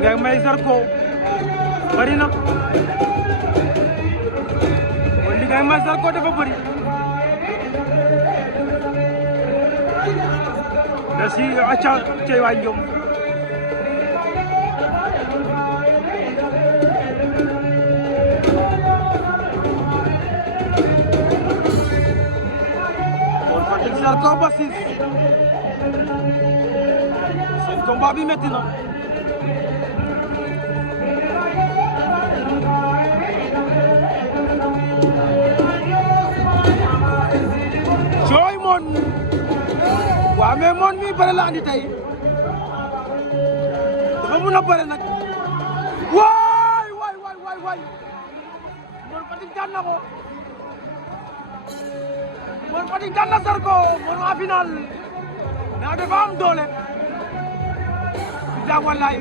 ngay may Zarko bari na li ngay may Zarko dafa bari da si acca cey waay ñoom kon Fatick Zarko ba sis seen combat bi metti na Joy Mon waaw mais Mon mi bëre la andi tey dafa mun a bëre nag waay Mon Fatick daan na ko Mon Fatick daan na Zarko Mon a final mais dafa am doole bilaay wallaay